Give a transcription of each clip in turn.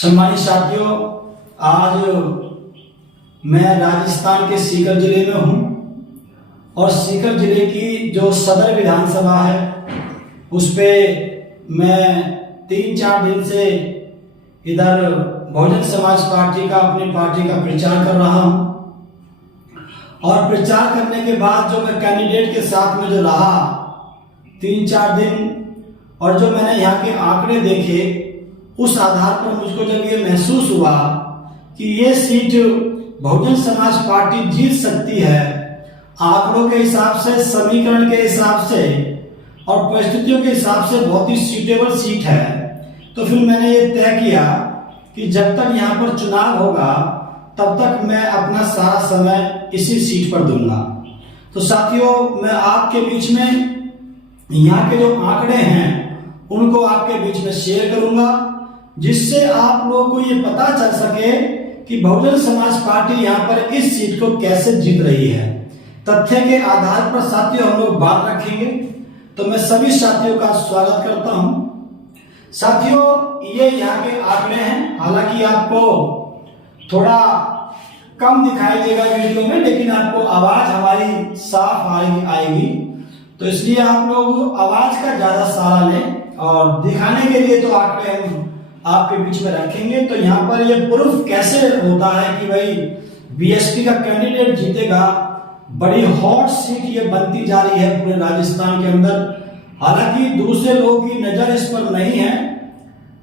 सम्मानित साथियों, आज मैं राजस्थान के सीकर जिले में हूँ और सीकर जिले की जो सदर विधानसभा है उस पे मैं 3-4 दिन से इधर बहुजन समाज पार्टी का अपनी पार्टी का प्रचार कर रहा हूँ। और प्रचार करने के बाद जो मैं कैंडिडेट के साथ में जो रहा 3-4 दिन और जो मैंने यहाँ के आंकड़े देखे, उस आधार पर मुझको जब ये महसूस हुआ कि ये सीट बहुजन समाज पार्टी जीत सकती है, आंकड़ों के हिसाब से, समीकरण के हिसाब से और परिस्थितियों के हिसाब से बहुत ही सूटेबल सीट है, तो फिर मैंने ये तय किया कि जब तक यहाँ पर चुनाव होगा तब तक मैं अपना सारा समय इसी सीट पर दूंगा। तो साथियों, मैं आपके बीच में यहाँ के जो आंकड़े हैं उनको आपके बीच में शेयर करूंगा, जिससे आप लोगों को ये पता चल सके कि बहुजन समाज पार्टी यहाँ पर इस सीट को कैसे जीत रही है। तथ्य के आधार पर साथियों हम लोग बात रखेंगे। तो मैं सभी साथियों का स्वागत करता हूं। साथियों, ये यहाँ के आंकड़े हैं, हालांकि आपको थोड़ा कम दिखाई देगा वीडियो में, लेकिन आपको आवाज हमारी साफ आएगी, तो इसलिए आप लोग आवाज का ज्यादा सहारा लें और दिखाने के लिए तो आंकड़े हम आपके बीच में रखेंगे। तो यहाँ पर ये प्रूफ कैसे होता है कि भाई बीएसपी का कैंडिडेट जीतेगा। बड़ी हॉट सीट ये बनती जा रही है पूरे राजस्थान के अंदर। हालांकि दूसरे लोगों की नजर इस पर नहीं है,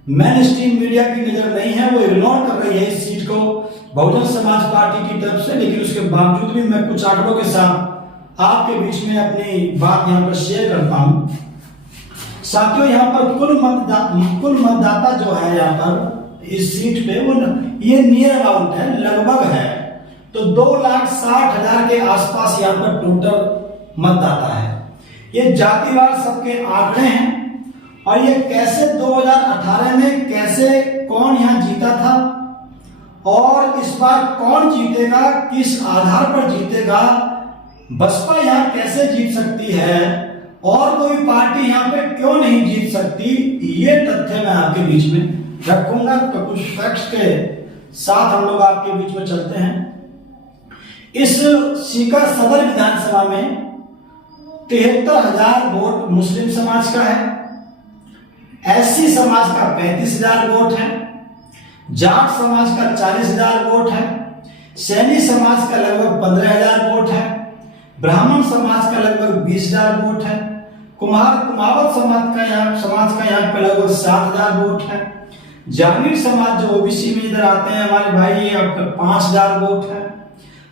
मेन स्ट्रीम मीडिया की नजर नहीं है, वो इग्नोर कर रही है इस सीट को बहुजन समाज पार्टी की तरफ से। लेकिन उसके बावजूद भी मैं कुछ आंकड़ों के साथ आपके बीच में अपनी बात यहाँ पर शेयर करता हूँ। साथियों, यहाँ पर कुल मतदाता जो है यहाँ पर इस सीट पे वो ये नियर अबाउट है, लगभग है, तो 2,60,000 के आसपास यहाँ पर टोटल मतदाता है। ये जातिवार सबके आंकड़े हैं और ये कैसे 2018 में कैसे कौन यहाँ जीता था और इस बार कौन जीतेगा, किस आधार पर जीतेगा, बसपा यहाँ कैसे जीत सकती है और कोई पार्टी यहाँ पे क्यों नहीं जीत सकती, ये तथ्य मैं आपके बीच में रखूंगा। तो कुछ फैक्ट्स के साथ हम लोग आपके बीच में चलते हैं। इस सीकर सदर विधानसभा में 73,000 वोट मुस्लिम समाज का है, एससी समाज का 35,000 वोट है, जाट समाज का 40,000 वोट है, सैनी समाज का लगभग 15,000 वोट है, ब्राह्मण समाज का लगभग 20,000 वोट है, कुमावत समाज का यहाँ पे लगभग 7,000 वोट है, जागीर समाज जो ओबीसी में इधर आते हैं हमारे भाई, ये आपका 5,000 वोट है,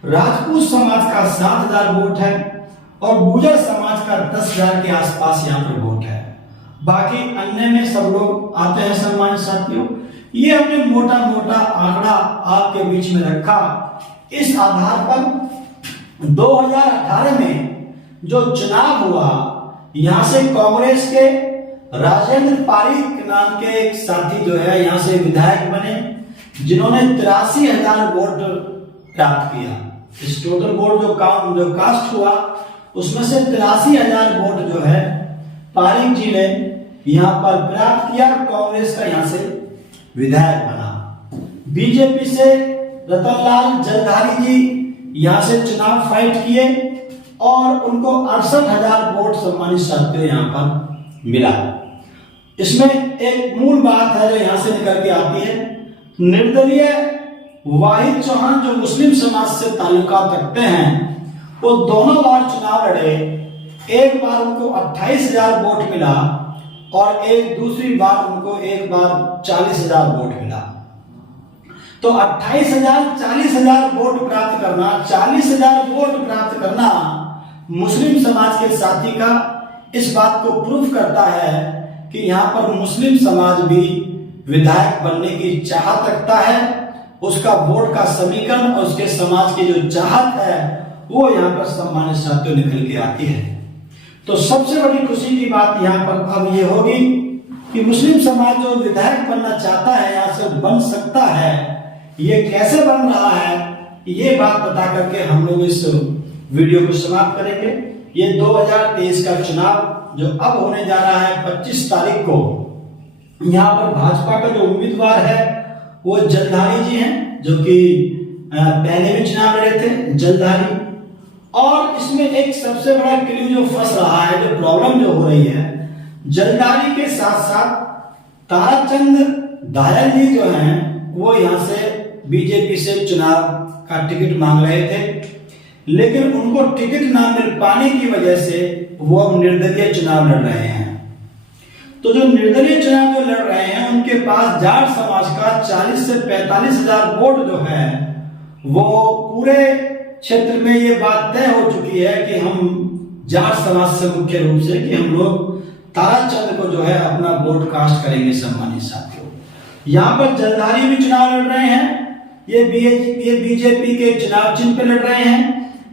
राजपूत समाज का 7,000 वोट है और गुर्जर समाज का 10,000 के आसपास यहाँ पर वोट है। बाकी अन्य में सब लोग आते हैं। सम्मानित साथियों, ये हमने मोटा मोटा आंकड़ा आपके बीच में रखा। इस आधार पर 2018 में जो चुनाव हुआ, यहाँ से कांग्रेस के राजेंद्र पारीक नाम के एक साथी जो है यहाँ से विधायक बने, जिन्होंने 83,000 वोट प्राप्त किया। इस टोटल वोट जो कास्ट हुआ उसमें से 83,000 वोट जो है पारीक जी ने यहाँ पर प्राप्त किया। कांग्रेस का यहाँ से विधायक बना। बीजेपी से रतनलाल जलधारी जी यहाँ से चुनाव फाइट किए और उनको 68,000 वोट सम्मानित साथियों यहाँ पर मिला। इसमें एक मूल बात है जो यहाँ से निकल के आती है, निर्दलीय वाहिद चौहान जो मुस्लिम समाज से ताल्लुकात रखते हैं, वो दोनों बार चुनाव लड़े। एक बार उनको 28,000 वोट मिला और एक दूसरी बार उनको एक बार 40,000 वोट मिला। तो 28,000 40,000 वोट प्राप्त करना, 40,000 वोट प्राप्त करना मुस्लिम समाज के साथी का इस बात को प्रूफ करता है कि यहाँ पर मुस्लिम समाज भी विधायक बनने की चाहत रखता है। उसका वोट का समीकरण और उसके समाज की जो चाहत है वो यहाँ पर सम्मानित साथियों निकल के आती है। तो सबसे बड़ी खुशी की बात यहाँ पर अब ये होगी कि मुस्लिम समाज जो विधायक बनना चाहता है यहाँ से बन सकता है। ये कैसे बन रहा है, ये बात बता करके हम लोग इस वीडियो को समाप्त करेंगे। ये 2023 का चुनाव जो अब होने जा रहा है 25 तारीख को, यहाँ पर भाजपा का जो उम्मीदवार है वो जलधारी जी हैं, जो कि पहले भी चुनाव लड़े थे, जलधारी। और इसमें एक सबसे बड़ा क्लू जो फंस रहा है, जो प्रॉब्लम जो हो रही है, जलधारी के साथ साथ ताराचंद दायल जी जो हैं वो यहाँ से बीजेपी से चुनाव का टिकट मांग रहे थे, लेकिन उनको टिकट ना मिल पाने की वजह से वो अब निर्दलीय चुनाव लड़ रहे हैं। तो जो निर्दलीय चुनाव जो लड़ रहे हैं, उनके पास जाट समाज का 40 से 45 हजार वोट जो है, वो पूरे क्षेत्र में ये बात तय हो चुकी है कि हम जाट समाज से मुख्य रूप से कि हम लोग ताराचंद को जो है अपना वोट कास्ट करेंगे। सम्मानित साथियों, यहाँ पर जलधारी भी चुनाव लड़ रहे हैं, ये बीजेपी के चुनाव चिन्ह पे लड़ रहे हैं,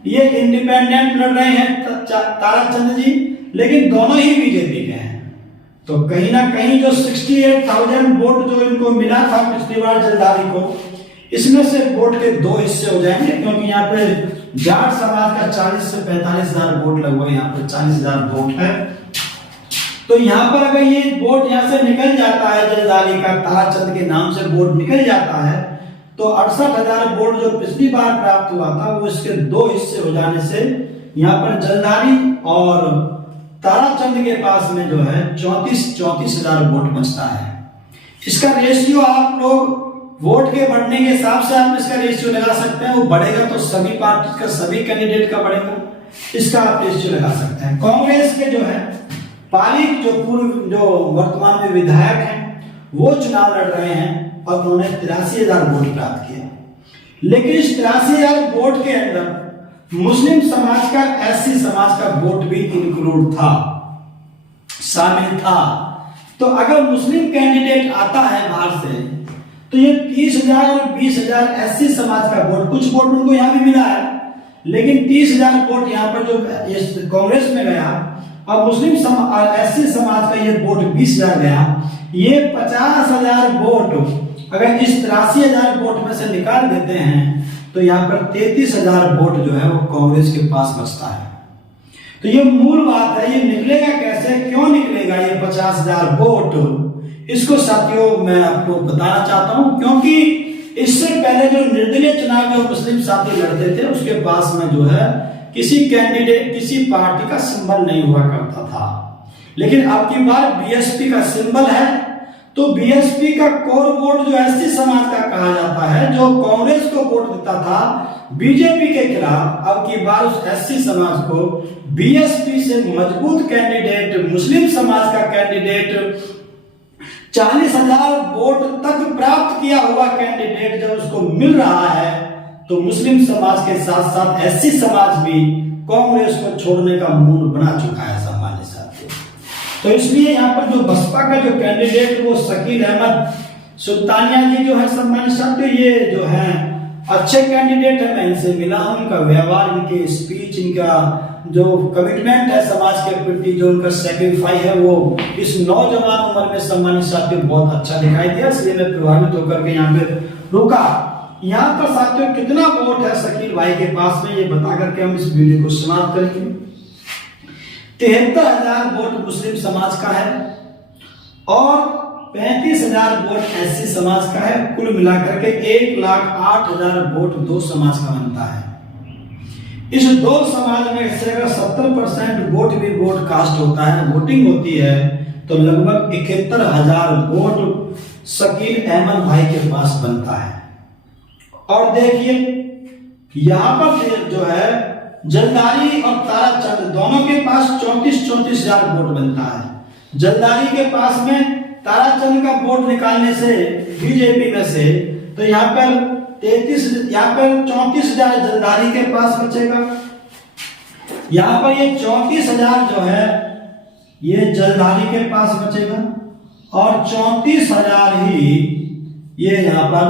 ये इंडिपेंडेंट लड़ रहे हैं ताराचंद जी, लेकिन दोनों ही बीजेपी के हैं। तो कहीं ना कहीं जो 68,000 वोट जो इनको मिला था पिछली बार जलधारी को, इसमें से वोट के दो हिस्से हो जाएंगे, क्योंकि यहाँ पे जाट समाज का 40 से 45 हजार वोट, लगभग यहाँ पे 40 हजार वोट है। तो यहाँ पर अगर ये वोट यहाँ से निकल जाता है, जलधारी का ताराचंद के नाम से वोट निकल जाता है, तो 68,000 वोट जो पिछली बार प्राप्त हुआ था, वो इसके दो हिस्से हो जाने से यहाँ पर जलधारी और ताराचंद के पास में जो है 34 हजार वोट बचता है। इसका रेशियो आप लोग वोट के बढ़ने के हिसाब से आप इसका रेशियो लगा सकते हैं, वो बढ़ेगा तो सभी पार्टी का, सभी कैंडिडेट का बढ़ेगा, इसका आप रेशियो लगा सकते हैं। कांग्रेस के जो है पारिक, जो पूर्व जो वर्तमान में विधायक हैं, वो चुनाव लड़ रहे हैं और उन्होंने 83,000 वोट प्राप्त किया। लेकिन इस 83,000 वोट के अंदर मुस्लिम समाज का, एससी समाज का वोट भी इंक्लूड था, शामिल था। तो अगर मुस्लिम कैंडिडेट आता है बाहर से, तो ये 30,000 और 20,000 एससी समाज का वोट, कुछ वोट उनको यहाँ भी मिला है, लेकिन 30,000 वोट यहाँ पर जो कांग्रेस में गया और मुस्लिम एससी समाज का ये वोट 20,000 गया, ये 50,000 वोट अगर इस 83,000 वोट में से निकाल देते हैं, तो यहाँ पर 33,000 वोट जो है वो कांग्रेस के पास बचता है। तो ये मूल बात है, ये निकलेगा कैसे, क्यों निकलेगा ये 50,000 वोट, इसको साथियों मैं आपको बताना चाहता हूं। क्योंकि इससे पहले जो निर्दलीय चुनाव जो मुस्लिम साथी लड़ते थे, उसके पास में जो है किसी कैंडिडेट, किसी पार्टी का सिंबल नहीं हुआ करता था, लेकिन अब की बार बीएसपी का सिंबल है। तो बीएसपी का कोर वोट जो एससी समाज का कहा जाता है, जो कांग्रेस को वोट देता था बीजेपी के खिलाफ, अब की बार उस एससी समाज को बीएसपी से मजबूत कैंडिडेट, मुस्लिम समाज का कैंडिडेट, 40,000 वोट तक प्राप्त किया हुआ कैंडिडेट जब उसको मिल रहा है, तो मुस्लिम समाज के साथ साथ एससी समाज भी कांग्रेस को छोड़ने का मूड बना चुका है। सम्मानित साथियों, तो इसलिए यहाँ पर जो बसपा का जो कैंडिडेट वो शकील अहमद सुल्तानिया जी जो है, सम्मानित साथियों, ये जो है अच्छे कैंडिडेट है, मैं इनसे मिला हूं, इनका व्यवहार, इनके स्पीच, इनका जो कमिटमेंट है समाज के प्रति, जो उनका सेक्रीफाई है, वो इस नौजवान उम्र में सम्मानित साथियों बहुत अच्छा दिखाई दिया। इसलिए मैं प्रभावित होकर के यहाँ पे रुका। यहाँ पर साथियों कितना वोट है शकील भाई के पास में, ये बता करके हम इस वीडियो को समाप्त करेंगे। 73,000 वोट मुस्लिम समाज का है और 35,000 वोट एससी समाज का है। कुल मिलाकर के 1,08,000 वोट दो समाज का बनता है। इस दो समाज में से अगर 70% वोट भी वोट कास्ट होता है, वोटिंग होती है, तो लगभग 71,000 वोट शकील अहमद भाई के पास बनता है। और देखिए यहाँ पर जो है जलधारी और ताराचंद दोनों के पास 34,000 वोट बनता है। जलधारी के पास में ताराचंद का वोट निकालने से बीजेपी में से, तो यहाँ पर 34,000 जलधारी के पास बचेगा। यहाँ पर ये 34,000 जो है ये जलधारी के पास बचेगा और 34,000 ही ये यहाँ पर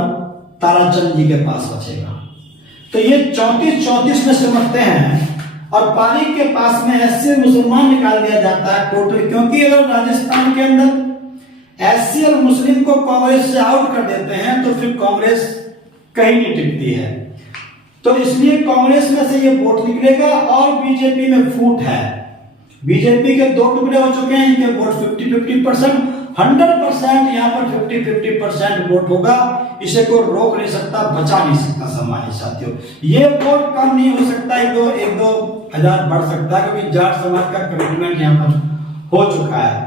ताराचंद जी के पास बचेगा। तो ये 34 में समझते हैं और पारिक के पास में एससी मुसलमान निकाल दिया जाता है टोटल, क्योंकि अगर राजस्थान के अंदर एससी और मुस्लिम को कांग्रेस से आउट कर देते हैं तो फिर कांग्रेस कहीं नहीं टिकती है। तो इसलिए कांग्रेस में से ये वोट निकलेगा और बीजेपी में फूट है। बीजेपी के दो टुकड़े हो चुके हैं, इनके वोट 50-50% 100% यहाँ पर 50-50% वोट होगा। इसे कोई रोक नहीं सकता, बचा नहीं सकता। सम्मानित साथियों, ये वोट कम नहीं हो सकता, एक दो हजार बढ़ सकता है, क्योंकि जाट समाज का कमिटमेंट यहाँ पर हो चुका है।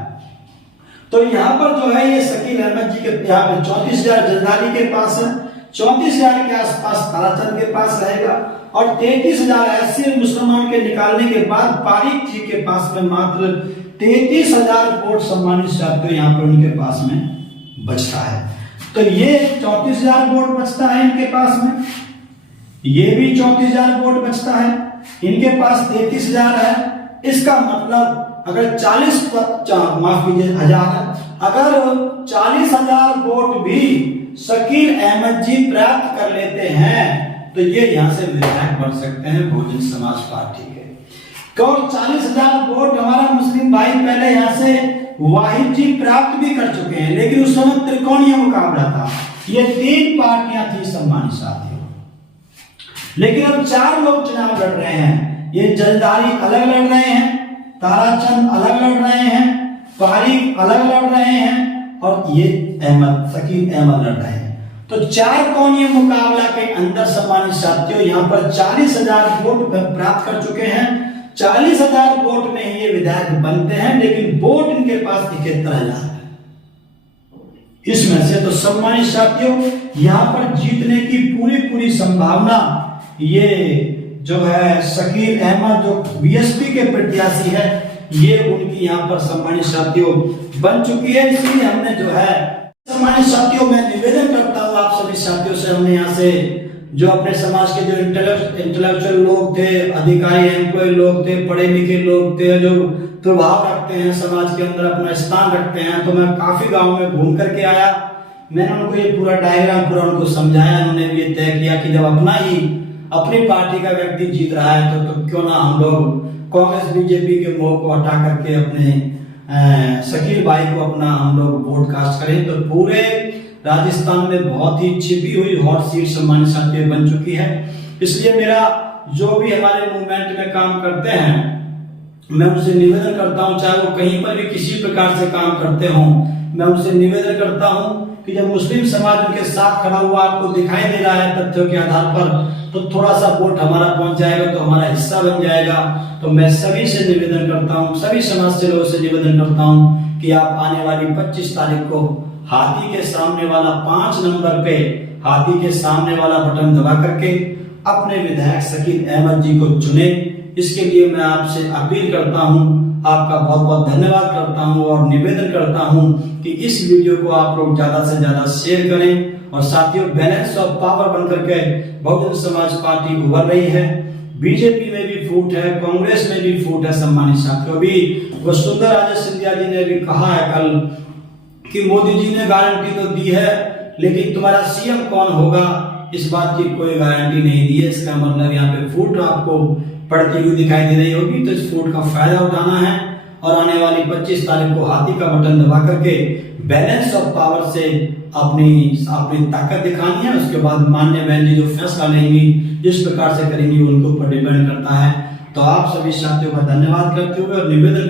तो यहाँ पर जो है ये शकील अहमद जी के यहाँ पे 34,000 जरदारी के पास है, 34,000 के आसपास ताराचंद के पास रहेगा, और 33,000 ऐसे मुसलमान के निकालने के बाद पारिक जी के पास में मात्र 33,000 वोट सम्मानित साथियों यहाँ पर उनके पास में बचता है। तो ये 34,000 वोट बचता है इनके पास में, ये भी 34,000 वोट बचता है, इनके पास 33,000 है। इसका मतलब अगर 40,000 है, अगर 40,000 वोट भी शकील अहमद जी प्राप्त कर लेते हैं तो ये यहाँ से विधायक बन सकते हैं बहुजन समाज पार्टी के। क्यों 40,000 वोट हमारा मुस्लिम भाई पहले यहाँ से वाहिद जी प्राप्त भी कर चुके हैं, लेकिन उस समय त्रिकोणीय मुकाबला था, ये 3 पार्टियां थी सम्मानित साथियों, लेकिन अब 4 लोग चुनाव लड़ रहे हैं। ये जरदारी अलग लड़ रहे हैं, ताराचंद अलग लड़ रहे हैं, पारिक अलग लड़ रहे हैं, और ये शकील अहमद लड़ रहे हैं। तो 4 कोणीय मुकाबला के अंदर सम्मानित साथियों यहाँ पर 40,000 वोट प्राप्त कर चुके हैं। 40,000 वोट में ही ये विधायक बनते हैं, लेकिन वोट इनके पास 71,000 है इसमें से। तो सम्मानित साथियों यहाँ पर जीतने की पूरी संभावना ये जो है शकील अहमद जो बीएसपी के प्रत्याशी है, ये उनकी यहाँ पर सम्मानित साथियों बन चुकी है। इसलिए हमने जो है सम्मानित साथियों मैं निवेदन करता हूँ आप सभी साथियों से, हमने यहाँ से जो अपने समाज के जो इंटेलेक्चुअल लोग थे, अधिकारी एम्प्लॉय लोग थे, पढ़े लिखे लोग थे, जो प्रभाव रखते हैं समाज के अंदर, अपना स्थान रखते हैं, तो मैं काफी गाँव में घूम करके आया। मैंने उनको ये पूरा डायग्राम पूरा उनको समझाया। उन्होंने भी ये तय किया कि जब अपनी पार्टी का व्यक्ति जीत रहा है तो क्यों ना हम लोग कांग्रेस बीजेपी के मोह को हटा करके अपने शकील भाई को अपना हम लोग वोट कास्ट करें। तो पूरे राजस्थान में बहुत ही छिपी हुई हॉट सीट सम्मानित साथियों बन चुकी है। इसलिए मेरा जो भी हमारे मूवमेंट में काम करते हैं, मैं उनसे निवेदन करता हूं, चाहे वो कहीं पर भी किसी प्रकार से काम करते हों, मैं उनसे निवेदन करता हूं कि जब मुस्लिम समाज उनके साथ खड़ा हुआ आपको दिखाई दे रहा है तथ्यों के आधार पर, तो थोड़ा सा वोट हमारा पहुंच जाएगा तो हमारा हिस्सा बन जाएगा। तो मैं सभी से निवेदन करता हूं, सभी समाज से लोगों से निवेदन करता हूं कि आप आने वाली 25 तारीख को हाथी के सामने वाला 5 नंबर पे हाथी के सामने वाला बटन दबा करके अपने विधायक शकील अहमद जी को चुने। इसके लिए मैं आपसे अपील करता हूं, आपका बहुत बहुत धन्यवाद करता हूं और निवेदन करता हूं कि इस वीडियो को आप लोग ज्यादा से ज्यादा शेयर करें। और साथियों, बैलेंस ऑफ पावर बनकर के बहुजन समाज पार्टी उभर रही है। बीजेपी में भी फूट है, कांग्रेस में भी फूट है सम्मानित साथियों। अभी वसुंधरा राजे सिंधिया जी ने भी कहा है कल कि मोदी जी ने गारंटी तो दी है, लेकिन तुम्हारा सीएम कौन होगा इस बात की कोई गारंटी नहीं दी है। इसका मतलब यहाँ पे फूट आपको पड़ती हुई दिखाई दे रही होगी, तो इस फूट का फायदा उठाना है और आने वाली 25 तारीख को हाथी का बटन दबा करके बैलेंस ऑफ पावर से अपनी ताकत दिखानी है। उसके बाद माननीय बहन जी जो फैसला लेंगी, जिस प्रकार से करेंगी, उनके ऊपर डिपेंड करता है। तो आप सभी साथियों का धन्यवाद करते हुए और निवेदन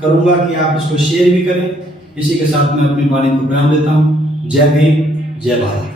करूंगा कि आप इसको शेयर भी करें। इसी के साथ मैं अपनी वाणी को विराम देता हूँ। जय भीम, जय भारत।